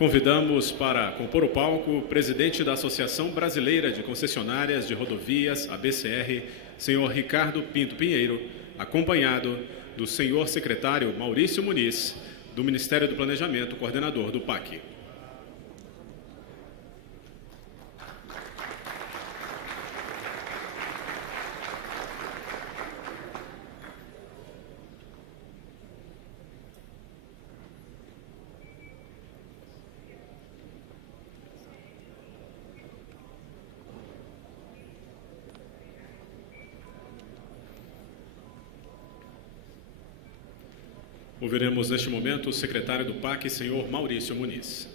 Convidamos para compor o palco o presidente da Associação Brasileira de Concessionárias de Rodovias, ABCR, senhor Ricardo Pinto Pinheiro, acompanhado do senhor secretário Maurício Muniz, do Ministério do Planejamento, coordenador do PAC. Ouviremos neste momento o secretário do PAC, senhor Maurício Muniz.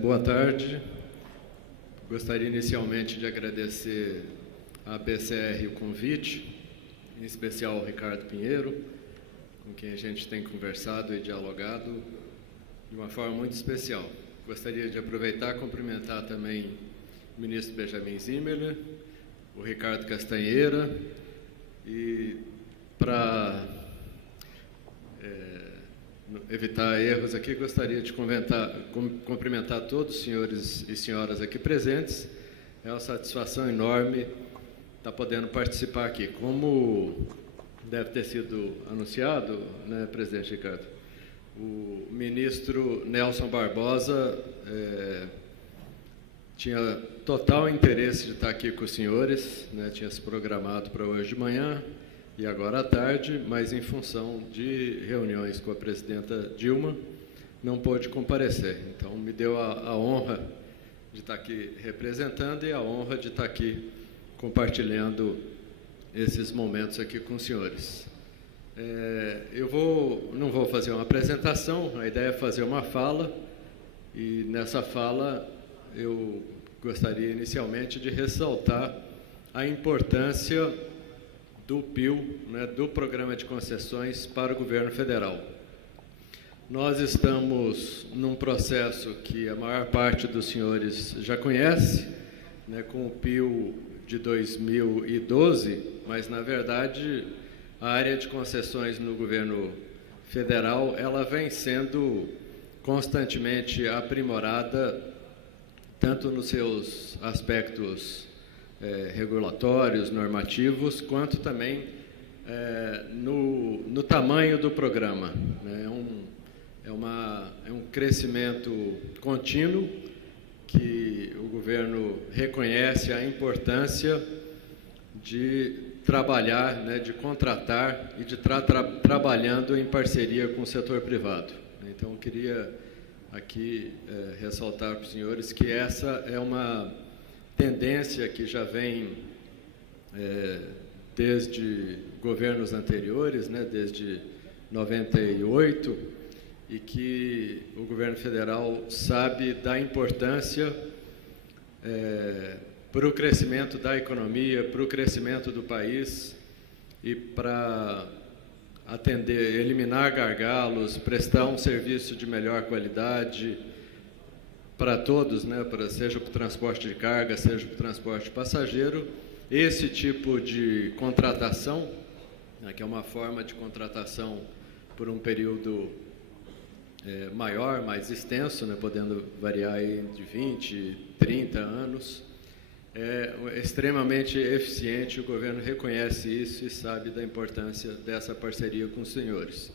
Boa tarde. Gostaria inicialmente de agradecer à BCR o convite, em especial ao Ricardo Pinheiro, com quem a gente tem conversado e dialogado de uma forma muito especial. Gostaria de aproveitar e cumprimentar também o ministro Benjamin Zimmermann, o Ricardo Castanheira, e para evitar erros aqui, gostaria de cumprimentar todos os senhores e senhoras aqui presentes. É uma satisfação enorme estar podendo participar aqui. Como deve ter sido anunciado, né, presidente Ricardo, o ministro Nelson Barbosa tinha total interesse de estar aqui com os senhores, né, tinha se programado para hoje de manhã e agora à tarde, mas em função de reuniões com a presidenta Dilma, não pôde comparecer. Então, me deu a honra de estar aqui representando e a honra de estar aqui compartilhando esses momentos aqui com os senhores. Não vou fazer uma apresentação, a ideia é fazer uma fala, e nessa fala eu gostaria inicialmente de ressaltar a importância do PIL, né, do Programa de Concessões para o Governo Federal. Nós estamos num processo que a maior parte dos senhores já conhece, né, com o PIL de 2012, mas, na verdade, a área de concessões no governo federal ela vem sendo constantemente aprimorada, tanto nos seus aspectos regulatórios, normativos, quanto também no tamanho do programa. Né? É um crescimento contínuo que o governo reconhece a importância de trabalhar, né, de contratar e de estar trabalhando em parceria com o setor privado. Então, eu queria aqui ressaltar para os senhores que essa é uma tendência que já vem desde governos anteriores, né, desde 98, e que o governo federal sabe da importância para o crescimento da economia, para o crescimento do país e para atender, eliminar gargalos, prestar um serviço de melhor qualidade para todos, né, seja para o transporte de carga, seja para o transporte de passageiro. Esse tipo de contratação, né, que é uma forma de contratação por um período maior, mais extenso, né, podendo variar aí de 20, 30 anos, é extremamente eficiente. O governo reconhece isso e sabe da importância dessa parceria com os senhores.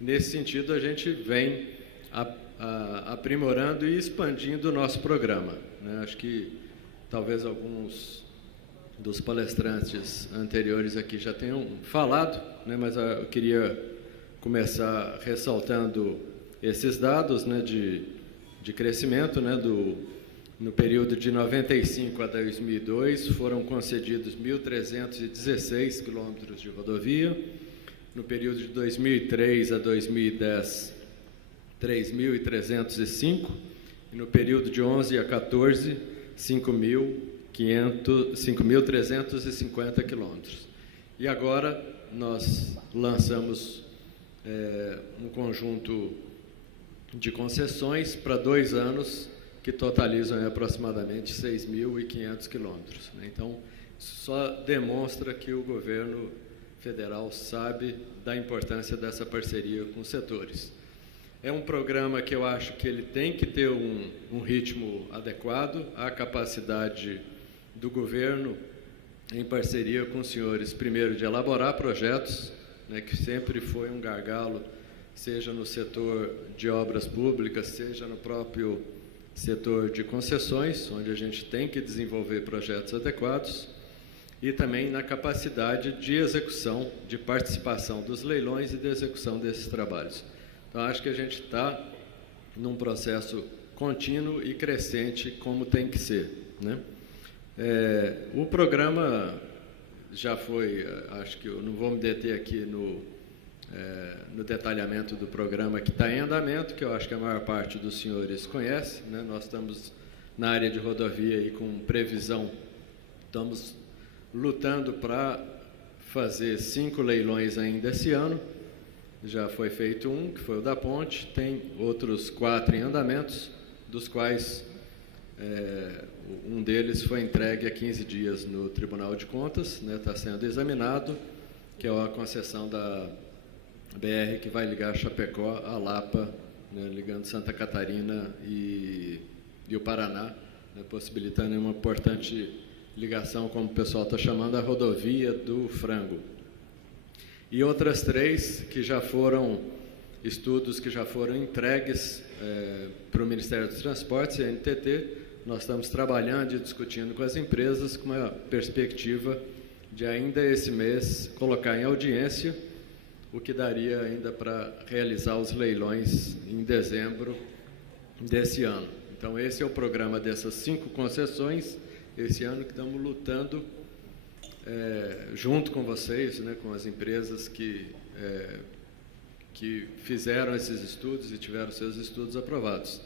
Nesse sentido, a gente vem aprimorando e expandindo o nosso programa. Né? Acho que talvez alguns dos palestrantes anteriores aqui já tenham falado, né? Mas eu queria começar ressaltando esses dados, né, de crescimento, né, no período de 95 a 2002, foram concedidos 1.316 quilômetros de rodovia. No período de 2003 a 2010, 3.305. e no período de 11 a 14, 5.350 quilômetros. E agora nós lançamos um conjunto de concessões para 2 anos, que totalizam aproximadamente 6.500 quilômetros. Então, só demonstra que o governo federal sabe da importância dessa parceria com os setores. É um programa que eu acho que ele tem que ter um ritmo adequado à capacidade do governo, em parceria com os senhores, primeiro, de elaborar projetos, né, que sempre foi um gargalo, seja no setor de obras públicas, seja no próprio setor de concessões, onde a gente tem que desenvolver projetos adequados, e também na capacidade de execução, de participação dos leilões e de execução desses trabalhos. Então, acho que a gente está num processo contínuo e crescente, como tem que ser, né? O programa já foi, acho que eu não vou me deter aqui no detalhamento do programa que está em andamento, que eu acho que a maior parte dos senhores conhece, né? Nós estamos na área de rodovia e com previsão, estamos lutando para fazer 5 leilões ainda esse ano. Já foi feito um, que foi o da ponte, tem outros 4 em andamentos, dos quais um deles foi entregue há 15 dias no Tribunal de Contas, né? Está sendo examinado, que é a concessão da BR que vai ligar Chapecó a Lapa, né? Ligando Santa Catarina e o Paraná, né? Possibilitando uma importante ligação, como o pessoal está chamando, a rodovia do Frango. E outras 3 que já foram estudos que já foram entregues para o Ministério dos Transportes e a NTT. Nós estamos trabalhando e discutindo com as empresas com uma perspectiva de ainda esse mês colocar em audiência, o que daria ainda para realizar os leilões em dezembro desse ano. Então, esse é o programa dessas 5 concessões, esse ano que estamos lutando junto com vocês, né, com as empresas que fizeram esses estudos e tiveram seus estudos aprovados.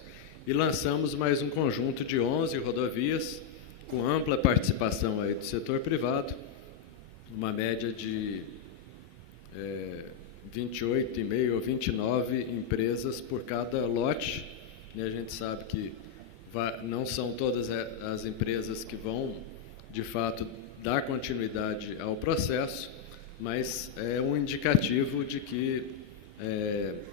E lançamos mais um conjunto de 11 rodovias, com ampla participação aí do setor privado, uma média de 28,5 ou 29 empresas por cada lote. E a gente sabe que não são todas as empresas que vão, de fato, dar continuidade ao processo, mas é um indicativo de que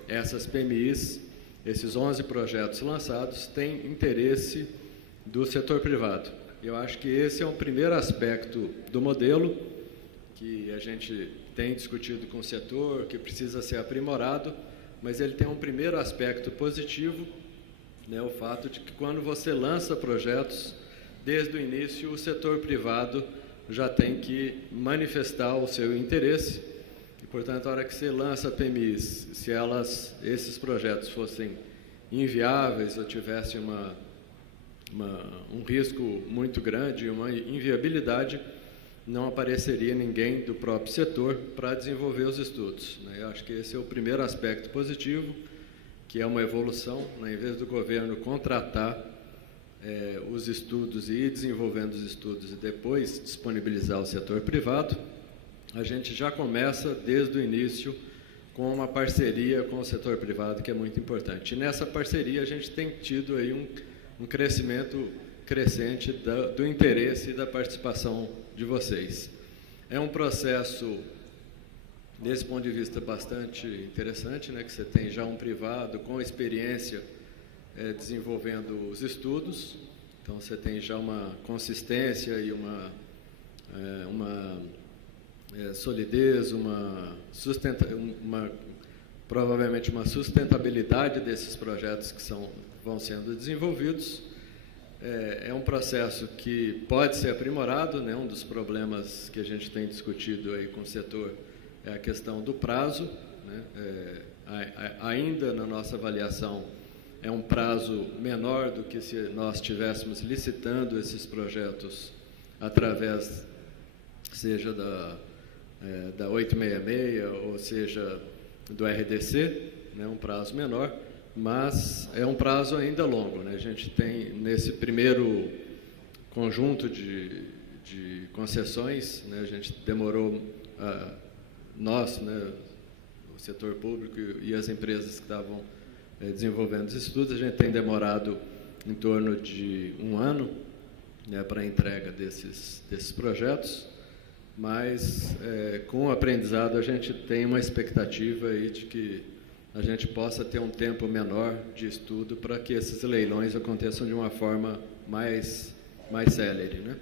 essas PMIs, esses 11 projetos lançados, têm interesse do setor privado. Eu acho que esse é um primeiro aspecto do modelo que a gente tem discutido com o setor, que precisa ser aprimorado, mas ele tem um primeiro aspecto positivo, né, o fato de que quando você lança projetos, desde o início o setor privado já tem que manifestar o seu interesse e, portanto, a hora que você lança PMIs, se esses projetos fossem inviáveis ou tivessem um risco muito grande, uma inviabilidade, não apareceria ninguém do próprio setor para desenvolver os estudos, né? Eu acho que esse é o primeiro aspecto positivo, que é uma evolução, né? Em vez do governo contratar os estudos e ir desenvolvendo os estudos e depois disponibilizar ao setor privado, a gente já começa desde o início com uma parceria com o setor privado, que é muito importante. E nessa parceria a gente tem tido aí um crescimento crescente do interesse e da participação de vocês. É um processo, desse ponto de vista, bastante interessante, né, que você tem já um privado com experiência desenvolvendo os estudos, então você tem já uma consistência e uma solidez, provavelmente uma sustentabilidade desses projetos que vão sendo desenvolvidos. É um processo que pode ser aprimorado, né? Um dos problemas que a gente tem discutido aí com o setor é a questão do prazo, né? Ainda na nossa avaliação é um prazo menor do que se nós estivéssemos licitando esses projetos através, seja da 866, ou seja, do RDC, né? Um prazo menor, mas é um prazo ainda longo, né? A gente tem, nesse primeiro conjunto de concessões, né, a gente demorou, nós, né, o setor público e as empresas que estavam desenvolvendo os estudos, a gente tem demorado em torno de 1 ano, né, para a entrega desses projetos, mas com o aprendizado a gente tem uma expectativa aí de que a gente possa ter um tempo menor de estudo para que esses leilões aconteçam de uma forma mais célere, né?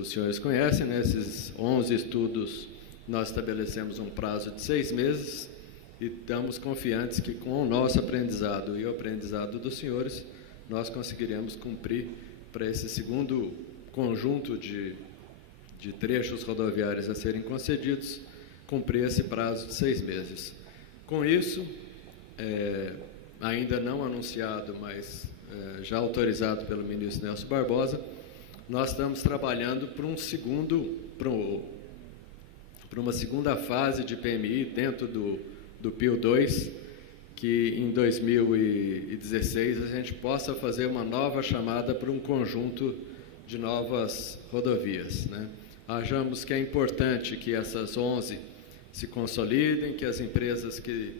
Os senhores conhecem, né, esses 11 estudos, nós estabelecemos um prazo de 6 meses e estamos confiantes que com o nosso aprendizado e o aprendizado dos senhores, nós conseguiremos cumprir para esse segundo conjunto de trechos rodoviários a serem concedidos, cumprir esse prazo de 6 meses. Com isso, ainda não anunciado, mas já autorizado pelo ministro Nelson Barbosa, nós estamos trabalhando para uma segunda fase de PMI dentro do PIL 2, que em 2016 a gente possa fazer uma nova chamada para um conjunto de novas rodovias, né? Achamos que é importante que essas 11 se consolidem, que as empresas que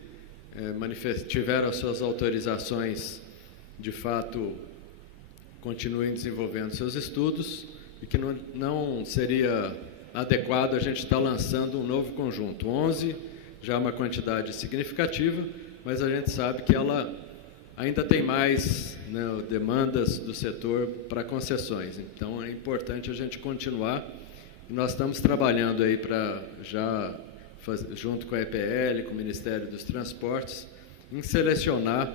tiveram as suas autorizações, de fato, continuem desenvolvendo seus estudos e que não seria adequado a gente estar lançando um novo conjunto. 11 já é uma quantidade significativa, mas a gente sabe que ela ainda tem mais, né, demandas do setor para concessões. Então, é importante a gente continuar. E nós estamos trabalhando aí para já, junto com a EPL, com o Ministério dos Transportes, em selecionar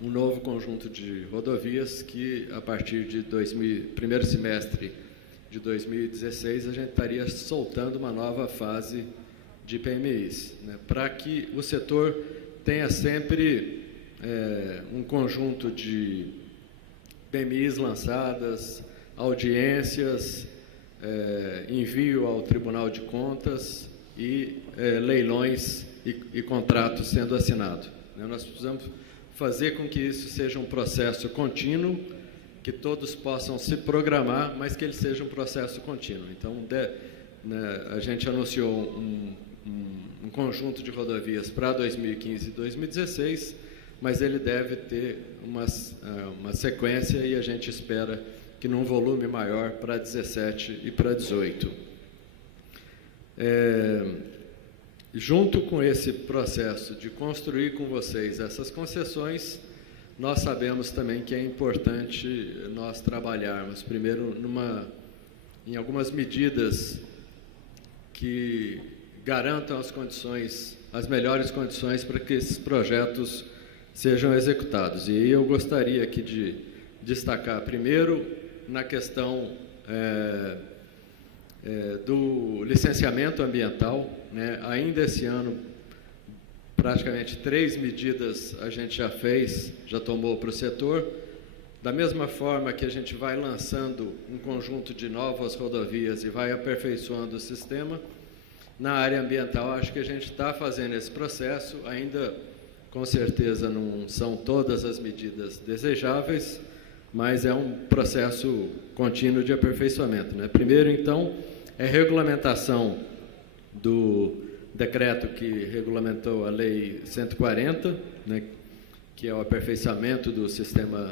um novo conjunto de rodovias que, a partir de primeiro semestre de 2016, a gente estaria soltando uma nova fase de PMIs, né, para que o setor tenha sempre um conjunto de PMIs lançadas, audiências, envio ao Tribunal de Contas e leilões e contratos sendo assinados. Nós precisamos fazer com que isso seja um processo contínuo, que todos possam se programar, mas que ele seja um processo contínuo. Então, a gente anunciou um conjunto de rodovias para 2015 e 2016, mas ele deve ter uma sequência e a gente espera que num volume maior para 17 e para 18. Junto com esse processo de construir com vocês essas concessões, nós sabemos também que é importante nós trabalharmos, primeiro, em algumas medidas que garantam as melhores condições para que esses projetos sejam executados. E aí eu gostaria aqui de destacar, primeiro, na questão do licenciamento ambiental, né? Ainda esse ano, praticamente 3 medidas a gente já tomou para o setor. Da mesma forma que a gente vai lançando um conjunto de novas rodovias e vai aperfeiçoando o sistema, na área ambiental acho que a gente está fazendo esse processo, ainda com certeza não são todas as medidas desejáveis, mas é um processo contínuo de aperfeiçoamento, né? Primeiro, então, é regulamentação do decreto que regulamentou a Lei 140, né, que é o aperfeiçoamento do sistema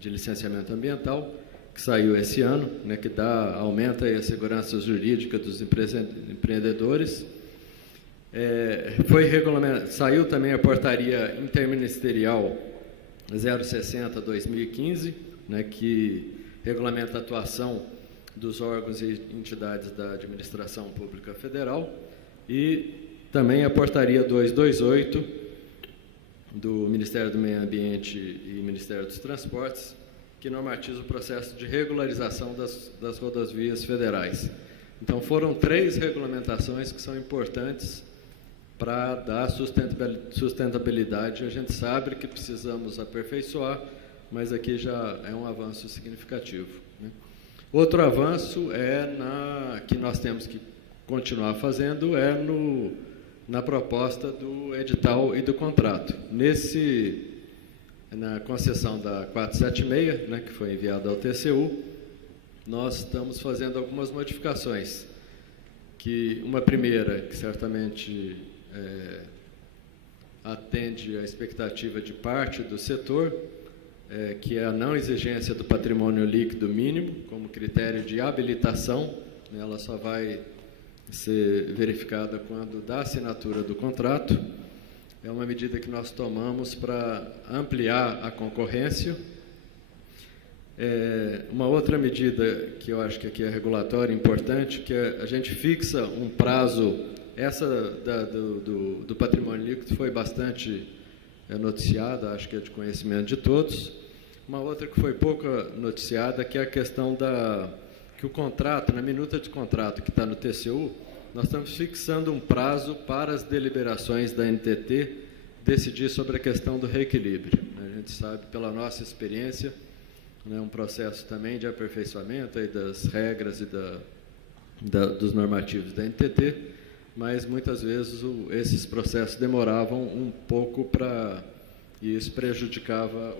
de licenciamento ambiental, que saiu esse ano, né, que aumenta a segurança jurídica dos empreendedores. Saiu também a portaria interministerial 060/2015, né, que regulamenta a atuação dos órgãos e entidades da Administração Pública Federal, e também a portaria 228 do Ministério do Meio Ambiente e Ministério dos Transportes, que normatiza o processo de regularização das rodovias federais. Então, foram 3 regulamentações que são importantes para dar sustentabilidade. A gente sabe que precisamos aperfeiçoar, mas aqui já é um avanço significativo, né? Outro avanço que nós temos que continuar fazendo na proposta do edital e do contrato. Na concessão da 476, né, que foi enviada ao TCU, nós estamos fazendo algumas modificações. Uma primeira, que certamente atende à expectativa de parte do setor, que é a não exigência do patrimônio líquido mínimo como critério de habilitação. Ela só vai ser verificada quando da assinatura do contrato. É uma medida que nós tomamos para ampliar a concorrência. Uma outra medida que eu acho que aqui é regulatória, importante, que a gente fixa um prazo. Essa do patrimônio líquido foi bastante noticiada, acho que é de conhecimento de todos. Uma outra que foi pouco noticiada, que é a questão que o contrato, na minuta de contrato que está no TCU, nós estamos fixando um prazo para as deliberações da NTT decidir sobre a questão do reequilíbrio. A gente sabe, pela nossa experiência, né, um processo também de aperfeiçoamento aí das regras e dos normativos da NTT, mas muitas vezes esses processos demoravam um pouco e isso prejudicava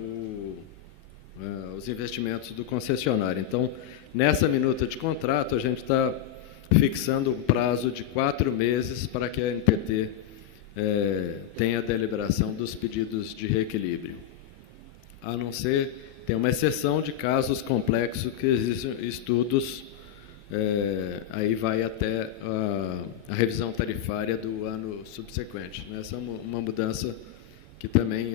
os investimentos do concessionário. Então, nessa minuta de contrato, a gente está fixando um prazo de 4 meses para que a NTT tenha a deliberação dos pedidos de reequilíbrio. A não ser, tem uma exceção de casos complexos que existem estudos, aí vai até a revisão tarifária do ano subsequente. Essa é uma mudança que também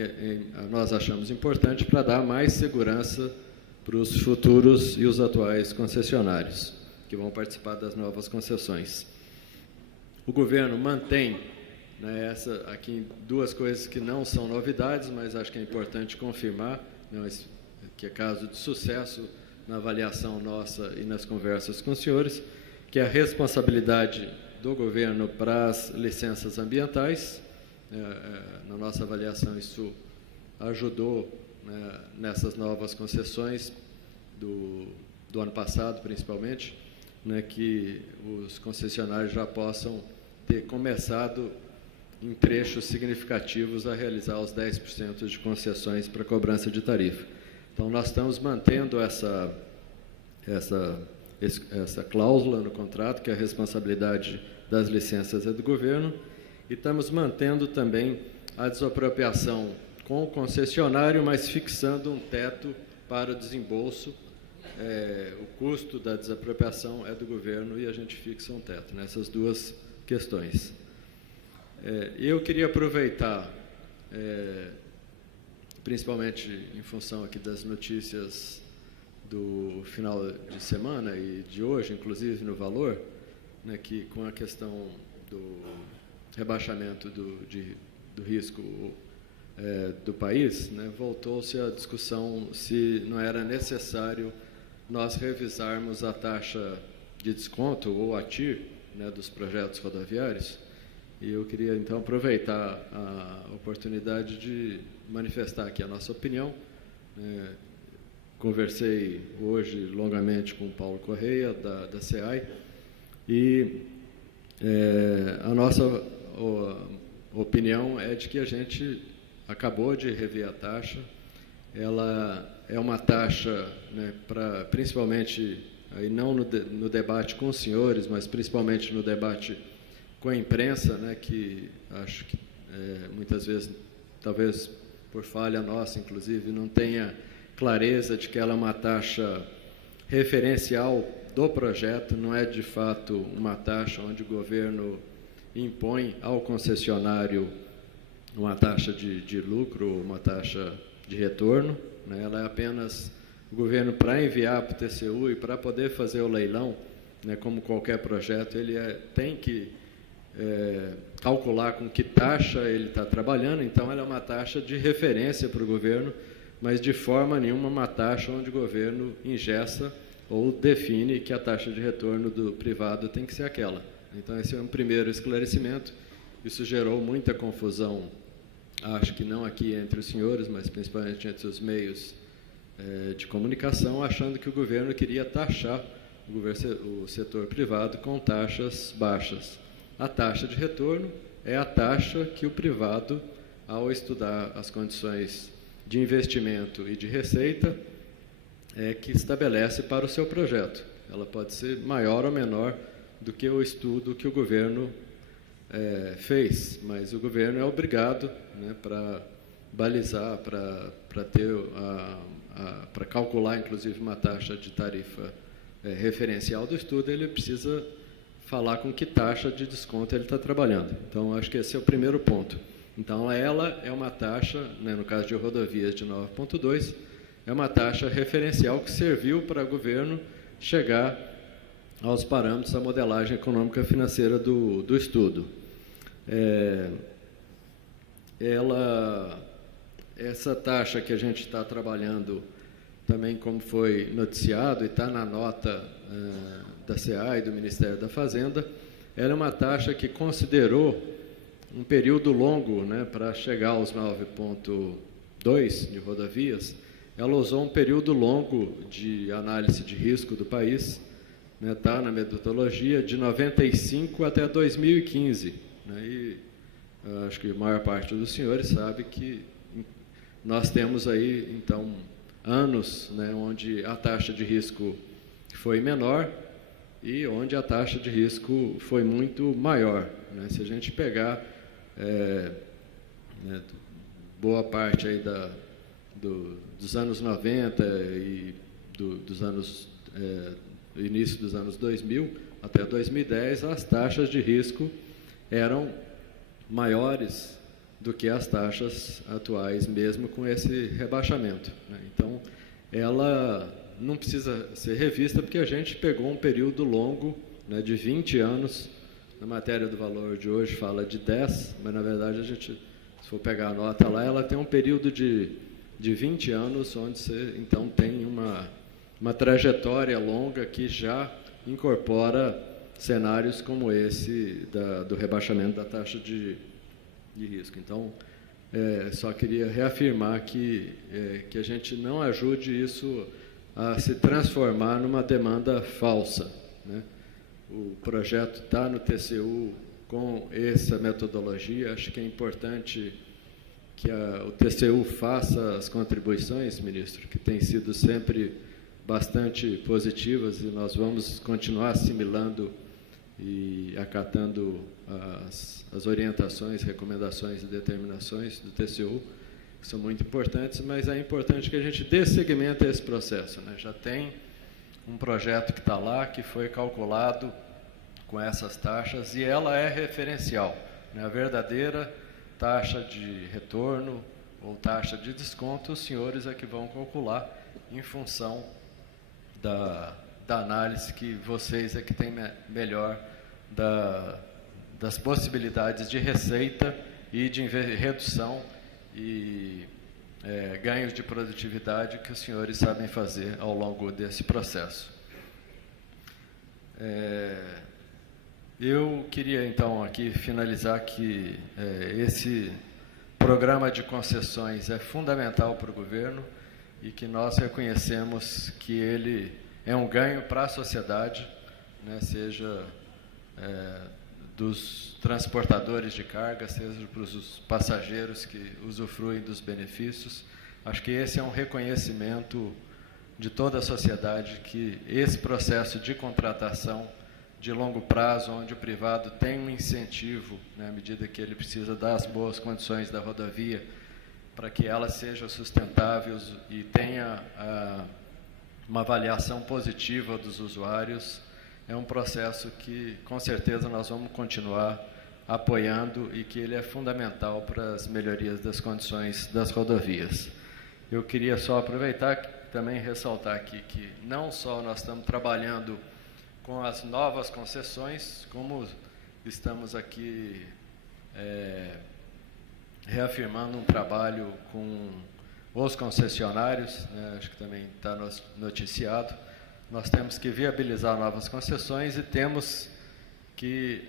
nós achamos importante para dar mais segurança para os futuros e os atuais concessionários que vão participar das novas concessões. O governo mantém, né, aqui duas coisas que não são novidades, mas acho que é importante confirmar, né, que é caso de sucesso na avaliação nossa e nas conversas com os senhores, que é a responsabilidade do governo para as licenças ambientais. Na nossa avaliação, isso ajudou, né, nessas novas concessões do ano passado, principalmente, né, que os concessionários já possam ter começado em trechos significativos a realizar os 10% de concessões para cobrança de tarifa. Então, nós estamos mantendo essa cláusula no contrato, que a responsabilidade das licenças é do governo, e estamos mantendo também a desapropriação com o concessionário, mas fixando um teto para o desembolso. O custo da desapropriação é do governo e a gente fixa um teto nessas duas questões. Eu queria aproveitar, principalmente em função aqui das notícias do final de semana e de hoje, inclusive no Valor, né, que com a questão do rebaixamento do risco do país, né, voltou-se a discussão se não era necessário nós revisarmos a taxa de desconto ou a TIR, né, dos projetos rodoviários. E eu queria, então, aproveitar a oportunidade de manifestar aqui a nossa opinião. Conversei hoje longamente com o Paulo Correia, da SEAI, e a nossa opinião é de que a gente acabou de rever a taxa. Ela é uma taxa, né, principalmente, aí não no debate com os senhores, mas principalmente no debate com a imprensa, né, que acho que muitas vezes, talvez por falha nossa, inclusive, não tenha clareza de que ela é uma taxa referencial do projeto, não é de fato uma taxa onde o governo impõe ao concessionário uma taxa de lucro, uma taxa de retorno, né? Ela é apenas o governo, para enviar para o TCU e para poder fazer o leilão, né, como qualquer projeto, ele tem que calcular com que taxa ele está trabalhando. Então, ela é uma taxa de referência para o governo, mas de forma nenhuma uma taxa onde o governo engessa ou define que a taxa de retorno do privado tem que ser aquela. Então, esse é um primeiro esclarecimento. Isso gerou muita confusão, acho que não aqui entre os senhores, mas principalmente entre os meios de comunicação, achando que o governo queria taxar o setor privado com taxas baixas. A taxa de retorno é a taxa que o privado, ao estudar as condições de investimento e de receita, que estabelece para o seu projeto. Ela pode ser maior ou menor do que o estudo que o governo fez, mas o governo é obrigado, né, para balizar, para ter para calcular, inclusive, uma taxa de tarifa referencial do estudo, ele precisa falar com que taxa de desconto ele está trabalhando. Então, acho que esse é o primeiro ponto. Então, ela é uma taxa, né, no caso de rodovias de 9,2, é uma taxa referencial que serviu para o governo chegar aos parâmetros da modelagem econômica financeira do estudo. Essa taxa que a gente está trabalhando, também como foi noticiado e está na nota da CA e do Ministério da Fazenda, ela é uma taxa que considerou um período longo, né, para chegar aos 9,2 de rodovias. Ela usou um período longo de análise de risco do país, né, tá na metodologia, de 95 até 2015. Né, e acho que a maior parte dos senhores sabe que nós temos aí, então, anos, né, onde a taxa de risco foi menor e onde a taxa de risco foi muito maior. Né? Se a gente pegar né, boa parte aí dos anos 90 e dos anos início dos anos 2000 até 2010, as taxas de risco eram maiores do que as taxas atuais, mesmo com esse rebaixamento. Né? Então, ela não precisa ser revista, porque a gente pegou um período longo, né, de 20 anos. Na matéria do valor de hoje fala de 10, mas, na verdade, a gente, se for pegar a nota lá, ela tem um período de 20 anos, onde você, então, tem uma trajetória longa que já incorpora cenários como esse do rebaixamento da taxa de risco. Então, só queria reafirmar que a gente não ajude isso a se transformar numa demanda falsa. Né? O projeto está no TCU com essa metodologia. Acho que é importante que o TCU faça as contribuições, ministro, que têm sido sempre bastante positivas, e nós vamos continuar assimilando e acatando as orientações, recomendações e determinações do TCU, que são muito importantes, mas é importante que a gente dê seguimento a esse processo. Né? Já tem um projeto que está lá, que foi calculado com essas taxas, e ela é referencial. Né? A verdadeira taxa de retorno ou taxa de desconto, os senhores é que vão calcular em função da análise que vocês é que têm melhor das possibilidades de receita e de redução e ganhos de produtividade que os senhores sabem fazer ao longo desse processo. Eu queria, então, aqui finalizar que esse programa de concessões é fundamental para o governo e que nós reconhecemos que ele é um ganho para a sociedade, né, seja dos transportadores de carga, seja para os passageiros que usufruem dos benefícios. Acho que esse é um reconhecimento de toda a sociedade, que esse processo de contratação de longo prazo, onde o privado tem um incentivo, né, à medida que ele precisa das boas condições da rodovia, para que ela seja sustentável e tenha uma avaliação positiva dos usuários, é um processo que, com certeza, nós vamos continuar apoiando e que ele é fundamental para as melhorias das condições das rodovias. Eu queria só aproveitar também ressaltar aqui que não só nós estamos trabalhando com as novas concessões, como estamos aqui reafirmando um trabalho com os concessionários, né, acho que também está noticiado. Nós temos que viabilizar novas concessões e temos que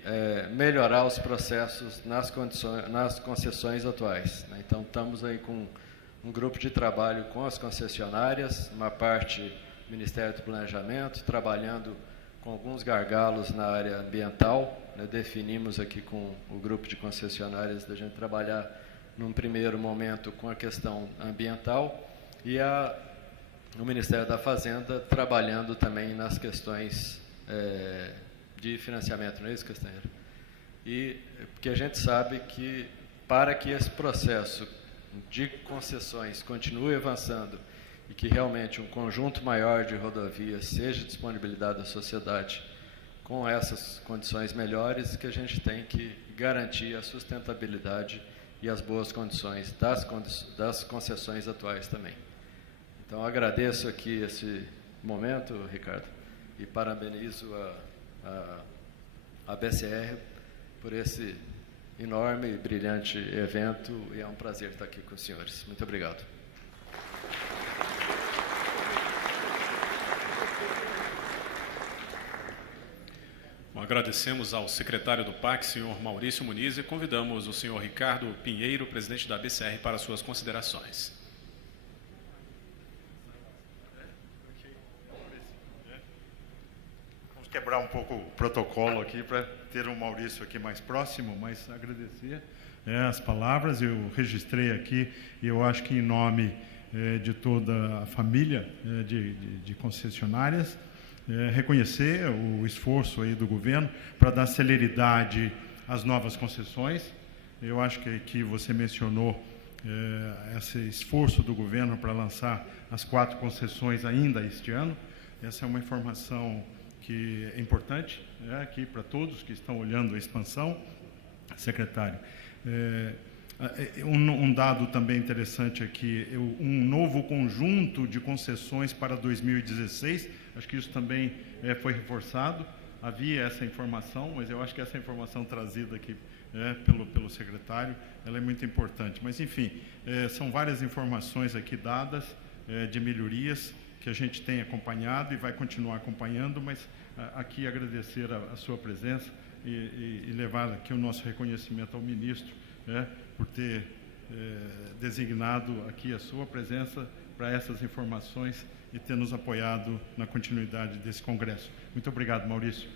melhorar os processos nas concessões atuais. Né? Então, estamos aí com um grupo de trabalho com as concessionárias, uma parte do Ministério do Planejamento, trabalhando com alguns gargalos na área ambiental. Né? Definimos aqui com o grupo de concessionárias da gente trabalhar num primeiro momento com a questão ambiental e o Ministério da Fazenda trabalhando também nas questões de financiamento, não é isso, Castanheira? E porque a gente sabe que para que esse processo de concessões continue avançando e que realmente um conjunto maior de rodovias seja disponibilidade à sociedade com essas condições melhores, que a gente tem que garantir a sustentabilidade e as boas condições das concessões atuais também. Então, agradeço aqui esse momento, Ricardo, e parabenizo a BCR por esse enorme e brilhante evento, e é um prazer estar aqui com os senhores. Muito obrigado. Bom, agradecemos ao secretário do PAC, senhor Maurício Muniz, e convidamos o senhor Ricardo Pinheiro, presidente da BCR, para suas considerações. Vamos quebrar um pouco o protocolo aqui para ter o Maurício aqui mais próximo, mas agradecer as palavras. Eu registrei aqui e eu acho que em nome de toda a família de concessionárias, reconhecer o esforço aí do governo para dar celeridade às novas concessões. Eu acho que aqui você mencionou esse esforço do governo para lançar as 4 concessões ainda este ano. Essa é uma informação que é importante aqui para todos que estão olhando a expansão. Secretário, um dado também interessante aqui, um novo conjunto de concessões para 2016, acho que isso também foi reforçado. Havia essa informação, mas eu acho que essa informação trazida aqui pelo secretário, ela é muito importante. Mas, enfim, são várias informações aqui dadas de melhorias que a gente tem acompanhado e vai continuar acompanhando, mas aqui agradecer a sua presença e levar aqui o nosso reconhecimento ao ministro por ter designado aqui a sua presença para essas informações e ter nos apoiado na continuidade desse congresso. Muito obrigado, Maurício.